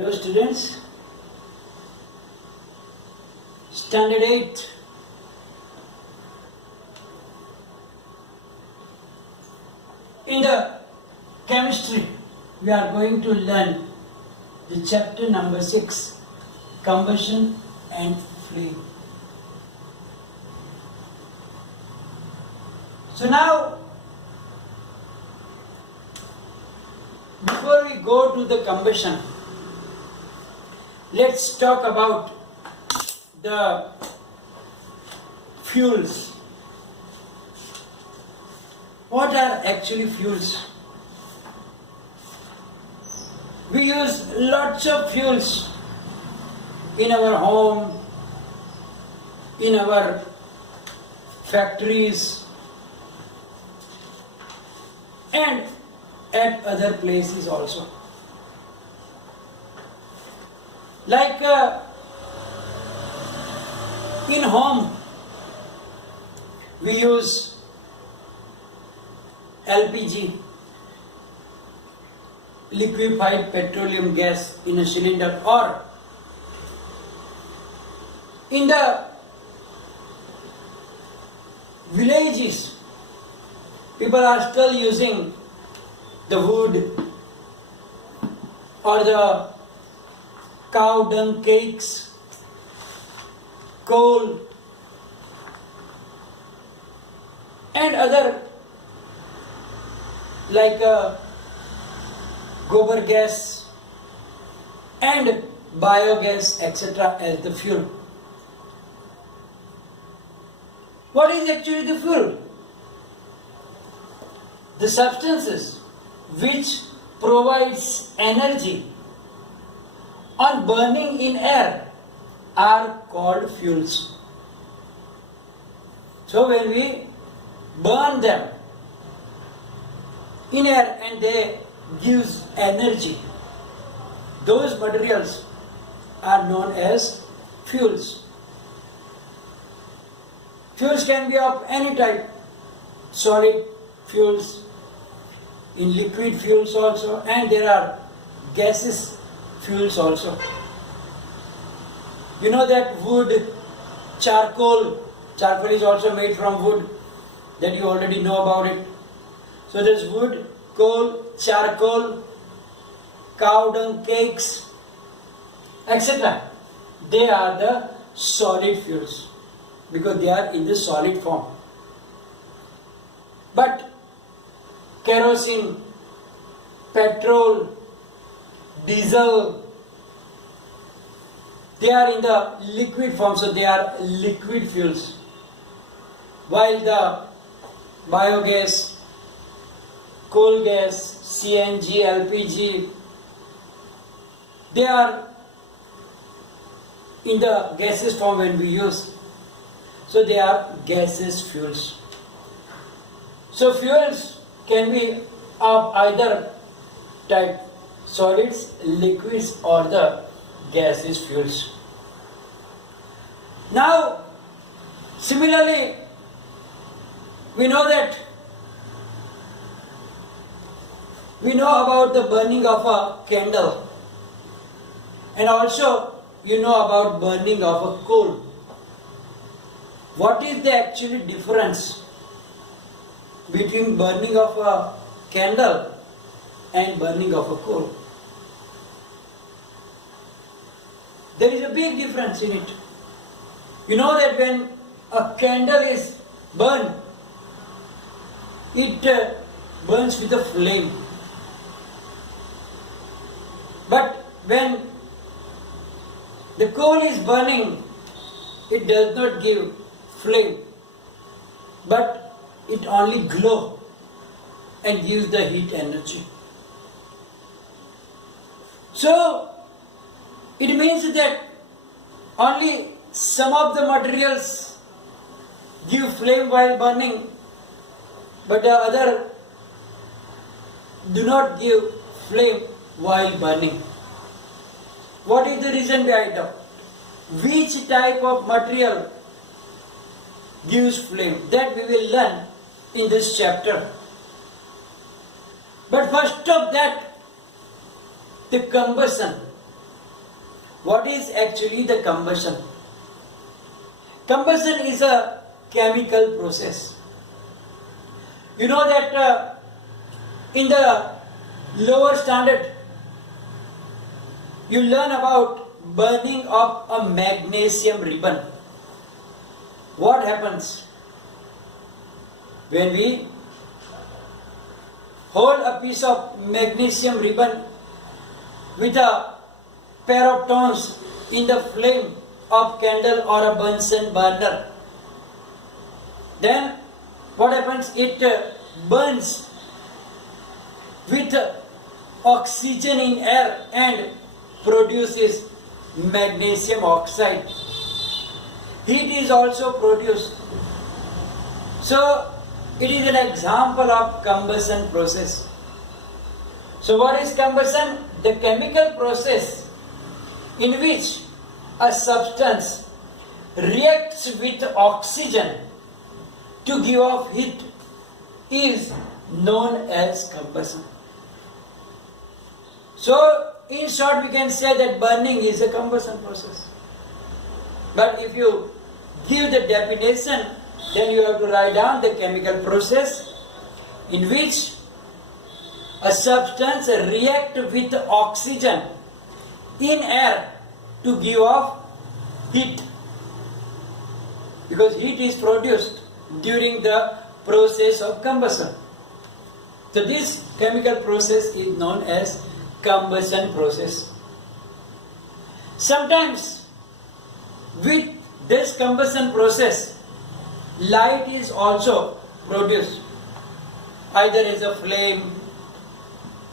Hello students, Standard 8. In the chemistry, we are going to learn the chapter number 6, combustion and flame. So now, before we go to the combustion, let's talk about the fuels. What are actually fuels? We use lots of fuels in our home, in our factories, and at other places also. Like in home, we use LPG, liquefied petroleum gas, in a cylinder, or in the villages, people are still using the wood or the cow dung cakes, coal, and other like gobar gas and biogas, etc. as the fuel. What is actually the fuel? The substances which provides energy on burning in air are called fuels. So when we burn them in air and they gives energy, those materials are known as fuels. Fuels can be of any type, solid fuels, in liquid fuels also, and there are gaseous fuels also. You know that wood, charcoal is also made from wood, that you already know about it. So there's wood, coal, charcoal, cow dung cakes, etc. They are the solid fuels because they are in the solid form. But kerosene, petrol, diesel, they are in the liquid form, so they are liquid fuels. While the biogas, coal gas, CNG, LPG, they are in the gaseous form when we use. So they are gaseous fuels. So fuels can be of either type, solids, liquids, or the gaseous fuels. Now, similarly, we know about the burning of a candle, and also you know about burning of a coal. What is the actual difference between burning of a candle and burning of a coal? There is a big difference in it. You know that when a candle is burned, it burns with a flame. But when the coal is burning, it does not give flame, but it only glow and gives the heat energy. So it means that only some of the materials give flame while burning, but the other do not give flame while burning. What is the reason behind that? Which type of material gives flame? That we will learn in this chapter. But first of that, the combustion. what is actually the combustion? Combustion is a chemical process. You know that in the lower standard, you learn about burning of a magnesium ribbon. What happens when we hold a piece of magnesium ribbon with a pair of tongs in the flame of candle or a Bunsen burner? Then what happens? It burns with oxygen in air and produces magnesium oxide. Heat is also produced. So it is an example of combustion process. So what is combustion? The chemical process in which a substance reacts with oxygen to give off heat is known as combustion. So in short, we can say that burning is a combustion process. But if you give the definition, then you have to write down the chemical process in which a substance reacts with oxygen in air to give off heat. Because heat is produced during the process of combustion. So this chemical process is known as combustion process. Sometimes with this combustion process, light is also produced, either as a flame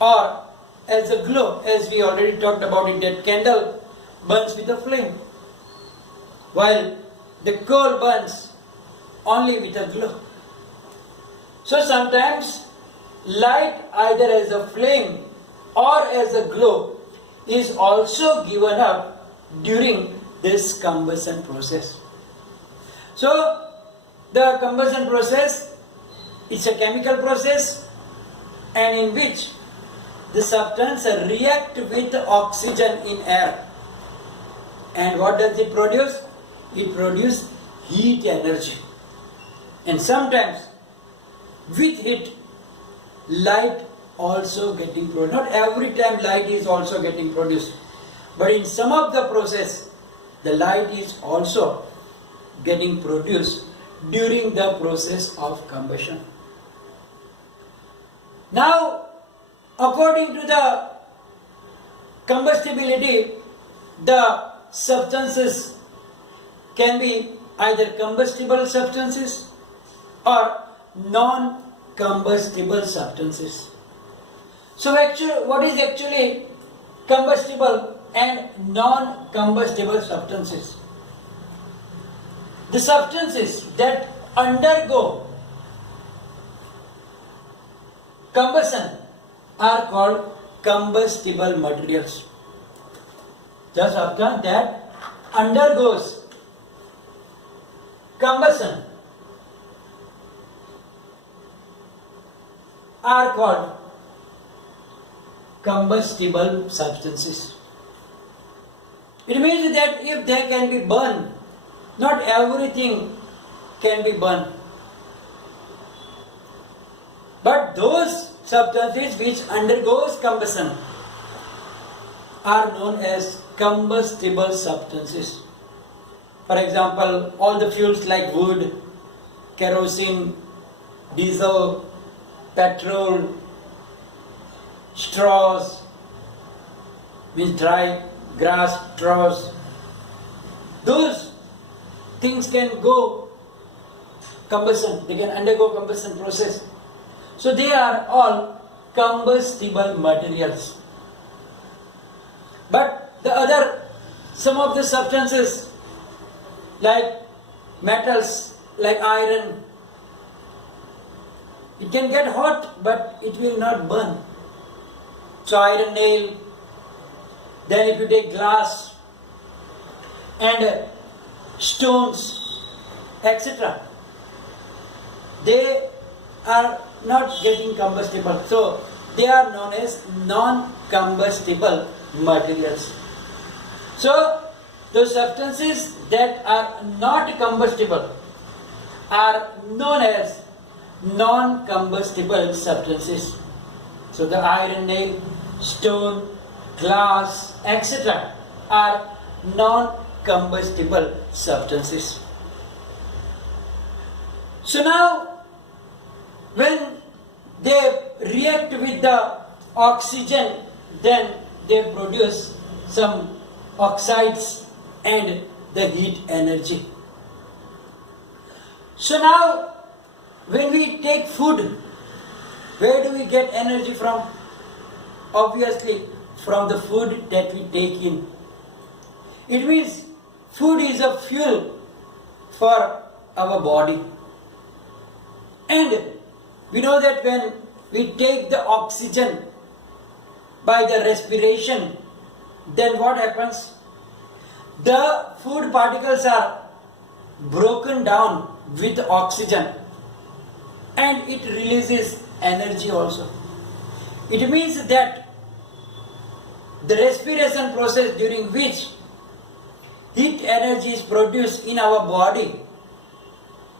or as a glow, as we already talked about it, that candle burns with a flame, while the coal burns only with a glow. So sometimes light, either as a flame or as a glow, is also given up during this combustion process. So the combustion process is a chemical process, and in which the substance react with oxygen in air. And what does it produce? It produces heat energy. And sometimes with heat, light also getting produced. Not every time light is also getting produced, but in some of the process, the light is also getting produced during the process of combustion. Now, according to the combustibility, the substances can be either combustible substances or non-combustible substances. So actually, what is actually combustible and non-combustible substances? The substances that undergo combustion are called combustible materials. The substance that undergoes combustion are called combustible substances. It means that if they can be burned, not everything can be burned. But those substances which undergoes combustion are known as combustible substances. For example, all the fuels like wood, kerosene, diesel, petrol, straws, means dry grass straws, those things can go combustion, they can undergo combustion process. So they are all combustible materials. But some of the substances like metals, like iron, it can get hot but it will not burn. So iron nail, then if you take glass and stones, etc., they are not getting combustible. So they are known as non-combustible materials. So, those substances that are not combustible are known as non-combustible substances. So, the iron nail, stone, glass, etc. are non-combustible substances. So now, when they react with the oxygen, then they produce some oxides and the heat energy. So now, when we take food, where do we get energy from? Obviously, from the food that we take in. It means food is a fuel for our body. And we know that when we take the oxygen by the respiration, then what happens? The food particles are broken down with oxygen and it releases energy also. It means that the respiration process during which heat energy is produced in our body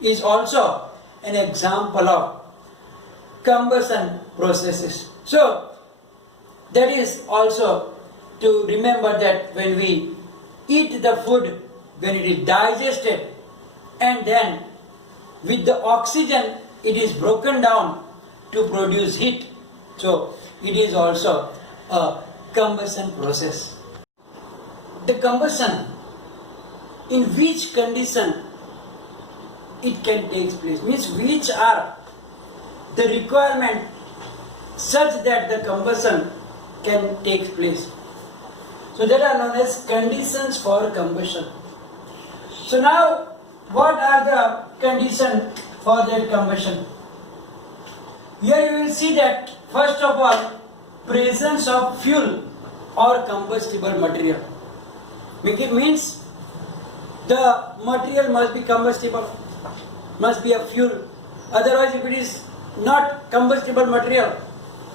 is also an example of combustion processes. So, that is also to remember that when we eat the food, when it is digested, and then with the oxygen it is broken down to produce heat. So, it is also a combustion process. The combustion, in which condition it can take place, means which are the requirement such that the combustion can take place. So that are known as conditions for combustion. So now, what are the conditions for that combustion? Here you will see that first of all, presence of fuel or combustible material. It means the material must be combustible, must be a fuel. Otherwise, if it is not combustible material,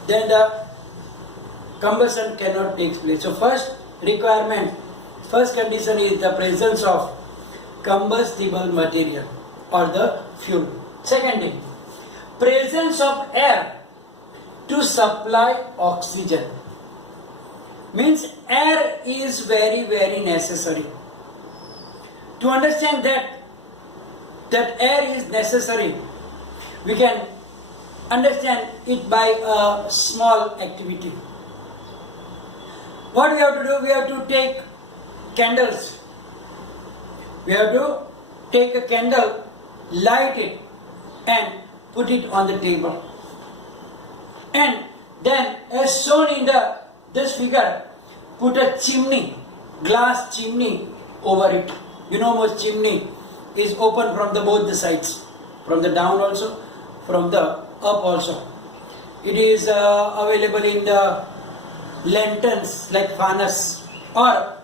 then the combustion cannot take place. So first requirement, first condition is the presence of combustible material or the fuel. Second thing, presence of air to supply oxygen. Means air is very, very necessary. To understand that air is necessary, we can understand it by a small activity. What we have to do? We have to take candles. We have to take a candle, light it and put it on the table. And then, as shown in this figure, put a chimney, glass chimney over it. You know, most chimney is open from both the sides, from the down also, from the up also. It is available in the lanterns like furnace, or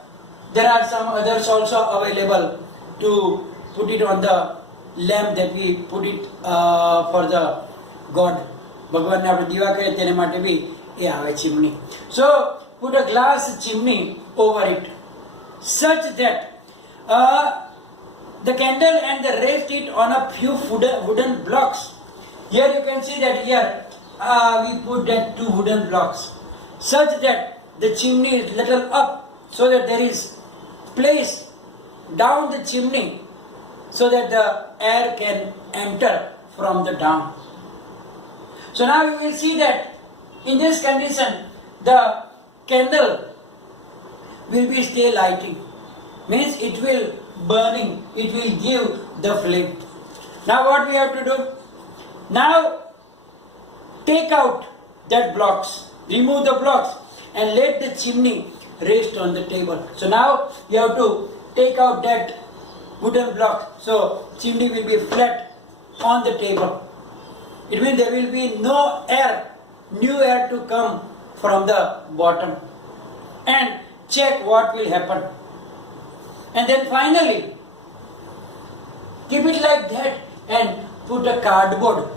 there are some others also available to put it on the lamp that we put it for the God. ભગવાનને આપણે દીવા કહીએ તેને માટે બી એ આવે chimney. So put a glass chimney over it such that the candle and the rest it on a few wooden blocks. Here you can see that here we put that 2 wooden blocks such that the chimney is little up, so that there is place down the chimney so that the air can enter from the down. So now you will see that in this condition the candle will be stay lighting, means it will burning, it will give the flame. Now what we have to do? Now take out that blocks, remove the blocks and let the chimney rest on the table. So now you have to take out that wooden block, so chimney will be flat on the table. It means there will be no air, new air to come from the bottom, and check what will happen. And then finally keep it like that and put a cardboard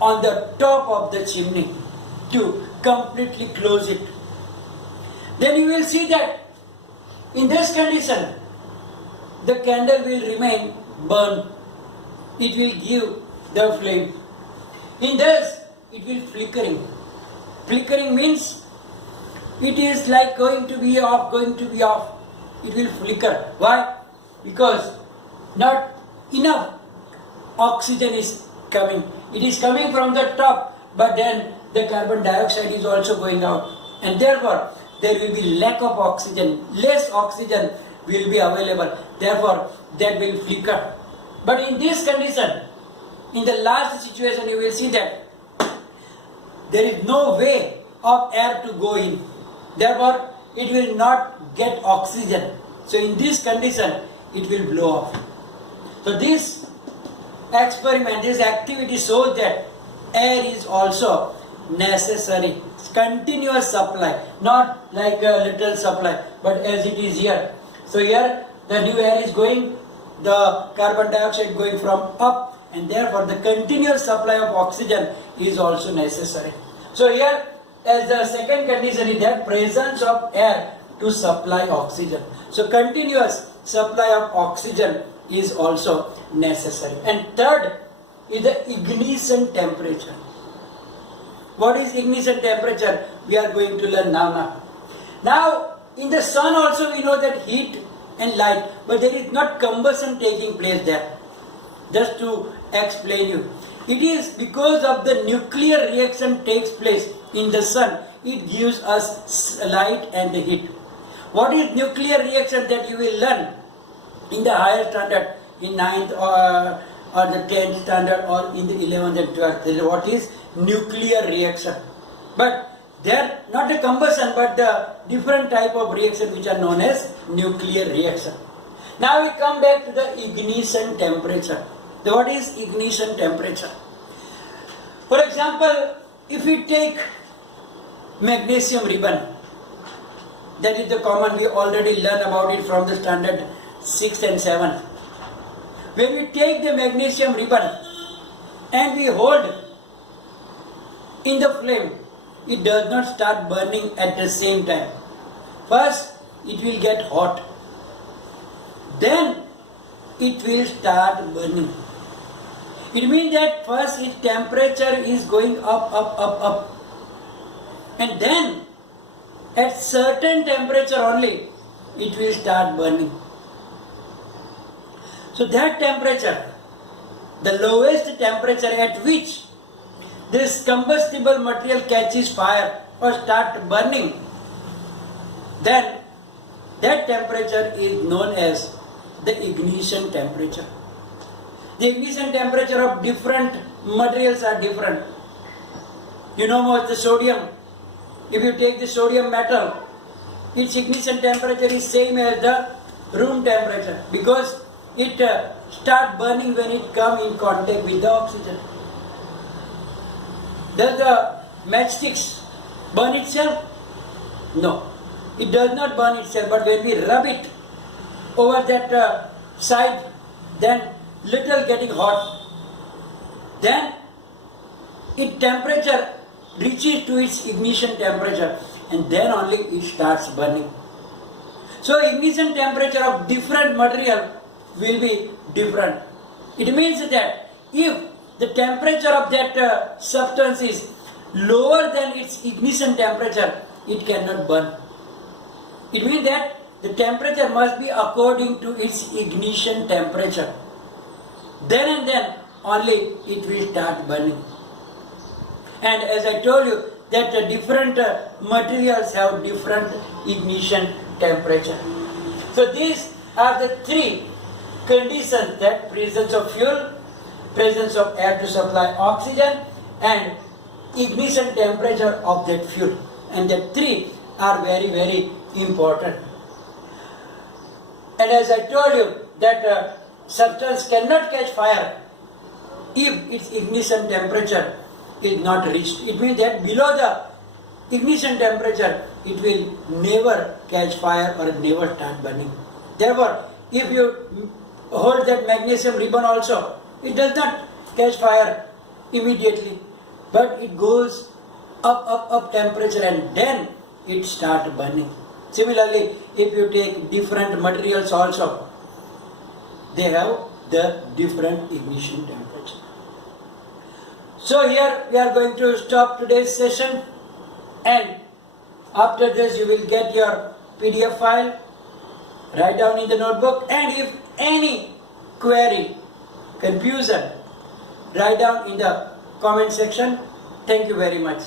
on the top of the chimney to completely close it. Then you will see that In this condition, the candle will remain burned. It will give the flame. In this, it will flickering. Flickering means it is like going to be off, going to be off. It will flicker. Why? Because not enough oxygen is coming. It is coming from the top, but then the carbon dioxide is also going out. And therefore, there will be lack of oxygen. Less oxygen will be available. Therefore, that will flicker. But in this condition, in the last situation, you will see that there is no way of air to go in. Therefore, it will not get oxygen. So in this condition, it will blow off. So this experiment, this activity shows that air is also necessary. Continuous supply, not like a little supply, but as it is here. So here the new air is going, the carbon dioxide going from up, and therefore the continuous supply of oxygen is also necessary. So here, as the second condition is that presence of air to supply oxygen. So continuous supply of oxygen is also necessary. And third is the ignition temperature. What is ignition temperature? We are going to learn now. Now, in the sun also we know that heat and light, but there is not combustion taking place there. Just to explain you, it is because of the nuclear reaction takes place in the sun. It gives us light and heat. What is nuclear reaction that you will learn in the higher standard, in 9th or the 10th standard or in the 11th and 12th? What is nuclear reaction? But they are not a combustion, but the different type of reaction which are known as nuclear reaction. Now we come back to the ignition temperature. So what is ignition temperature? For example, if we take magnesium ribbon, that is the common, we already learned about it from the standard 6th and 7th. When we take the magnesium ribbon and we hold in the flame, it does not start burning at the same time. First, it will get hot. Then, it will start burning. It means that first its temperature is going up. And then, at certain temperature only, it will start burning. So that temperature, the lowest temperature at which this combustible material catches fire or start burning, then that temperature is known as the ignition temperature. The ignition temperature of different materials are different. You know about the sodium. If you take the sodium metal, its ignition temperature is same as the room temperature because it start burning when it come in contact with the oxygen. Does the matchsticks burn itself? No, it does not burn itself, but when we rub it over that side, then little getting hot, then its temperature reaches to its ignition temperature and then only it starts burning. So ignition temperature of different material will be different. It means that if the temperature of that substance is lower than its ignition temperature, it cannot burn. It means that the temperature must be according to its ignition temperature. Then and then only it will start burning. And as I told you that different materials have different ignition temperature. So these are the three conditions: that presence of fuel, presence of air to supply oxygen, and ignition temperature of that fuel. And the three are very, very important. And as I told you that substance cannot catch fire if its ignition temperature is not reached. It means that below the ignition temperature, it will never catch fire or never start burning. Therefore, if you hold that magnesium ribbon also, it does not catch fire immediately, but it goes up temperature and then it starts burning. Similarly, if you take different materials also, they have the different ignition temperature. So here we are going to stop today's session, and after this you will get your PDF file, write down in the notebook, and if any query, confusion, write down in the comment section. Thank you very much.